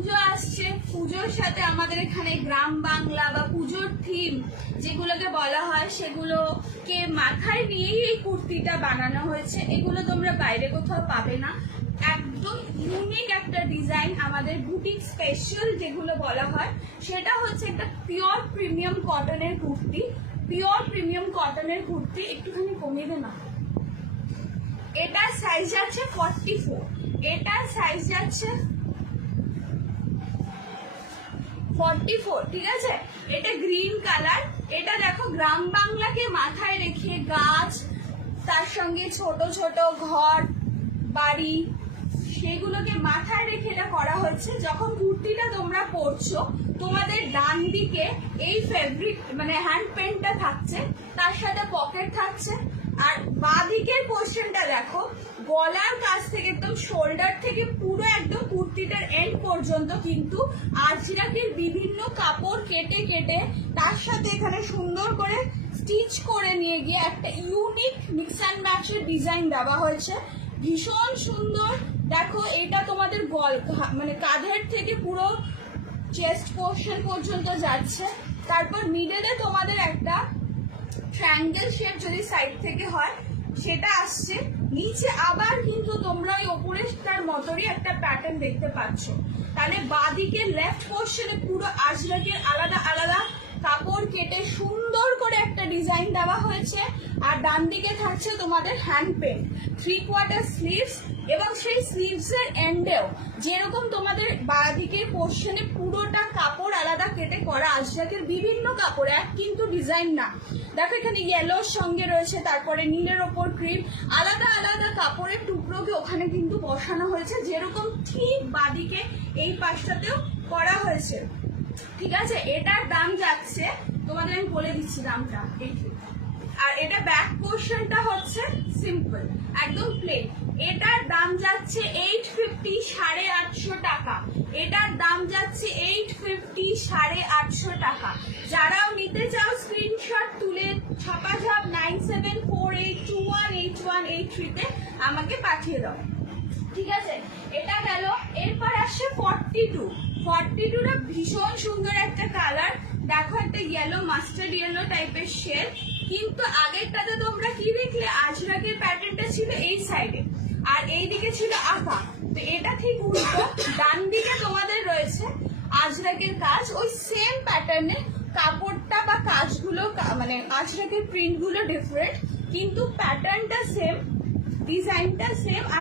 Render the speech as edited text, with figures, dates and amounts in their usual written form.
পুজো আসছে, পুজোর সাথে আমাদের এখানে গ্রাম বাংলা বা পুজোর থিম যেগুলোকে বলা হয় সেগুলোকে মাথায় নিয়েই এই কুর্তিটা বানানো হয়েছে। এগুলো তোমরা বাইরে কোথাও পাবে না, একদম ইউনিক একটা ডিজাইন। আমাদের বুটিক স্পেশাল যেগুলো বলা হয় সেটা হচ্ছে একটা পিওর প্রিমিয়াম কটনের কুর্তি। পিওর প্রিমিয়াম কটনের কুর্তি একটুখানি কমিয়ে দে না। এটার সাইজ আছে 44, এটার সাইজ আছে 44, ঠিক আছে। এটা গ্রিন কালার। এটা দেখো গ্রাম বাংলাকে মাথায় রেখে গাছ, তার সঙ্গে ছোট ছোট ঘর বাড়ি, সেগুলোকে মাথায় রেখে এটা করা হচ্ছে। যখন কুর্তিটা তোমরা পরছো তোমাদের ডান দিকে এই ফেব্রিক মানে হ্যান্ড পেন্টটা থাকছে, তার সাথে পকেট থাকছে। আর বাঁ দিকের পোর্শনটা দেখো, গলার কাছ থেকে একদম শোল্ডার থেকে পুরো একদম কুর্তিটার এন্ড পর্যন্ত কিন্তু আজরাকের বিভিন্ন কাপড় কেটে কেটে তার সাথে এখানে সুন্দর করে স্টিচ করে নিয়ে গিয়ে একটা ইউনিক মিক্স অ্যান্ড ম্যাচের ডিজাইন দেওয়া হয়েছে। ভীষণ সুন্দর। দেখো এটা তোমাদের মানে কাঁধের থেকে পুরো চেস্ট পোর্শন পর্যন্ত যাচ্ছে। তারপর মিডলে তোমাদের একটা ট্রায়াঙ্গেল শেপ যদি সাইড থেকে হয় সেটা আসছে। নিচে আবার কিন্তু তোমরা ওই ওপরে তার মতোরই একটা প্যাটার্ন দেখতে পাচ্ছ। তাহলে বাঁদিকে লেফট পোর্শনে পুরো আজরাকের আলাদা আলাদা কাপড় কেটে সুন্দর করে একটা ডিজাইন দেওয়া হয়েছে। আর ডান দিকে থাকছে তোমাদের হ্যান্ড পেন্ট 3/4 স্লিভস, এবং সেই স্লিভস এর এন্ডেও যেরকম তোমাদের বাঁদিকের পোর্শনে পুরোটা কাপড় আলাদা কেটে করা আজরাকের বিভিন্ন কাপড়, এক কিন্তু ডিজাইন না। দেখো এখানে ইয়েলোর সঙ্গে রয়েছে, তারপরে নীলের ওপর ক্রিম, আলাদা আলাদা কাপড়ের টুকরোকে ওখানে কিন্তু বসানো হয়েছে, যেরকম ঠিক বাঁদিকে এই পাশটাতেও করা হয়েছে, ঠিক আছে। এটার দাম যাচ্ছে, তোমাদের আমি বলে দিচ্ছি দামটা, এইটি। আর এটা ব্যাক পোর্শনটা হচ্ছে সিম্পল একদম প্লেন। এটার দাম যাচ্ছে 850, 850 টাকা। এটার দাম যাচ্ছে 850, 850 টাকা। যারাও নিতে চাও স্ক্রিনশট তুলে ছাপাঝাপ 9748218183 তে আমাকে পাঠিয়ে দাও, ঠিক আছে। এটা গেল। এরপর আসছে 42টা ভীষণ সুন্দর একটা কালার। দেখো একটা ইয়েলো মাস্টার্ড ইয়েলো টাইপের শেড, কিন্তু আগেরটাতে তোমরা কি দেখলে আজরাকের প্যাটার্নটা ছিল এই সাইডে আর এই দিকে ছিল আঁকা। তো এটা ঠিক উল্টো, ডান দিকে তোমাদের রয়েছে আজরাকের কাজ, ওই সেম প্যাটার্নে কাপড়টা বা কাজগুলো মানে আজরাকের প্রিন্ট গুলো ডিফারেন্ট, কিন্তু প্যাটার্নটা সেম, ডিজাইনটা সেম।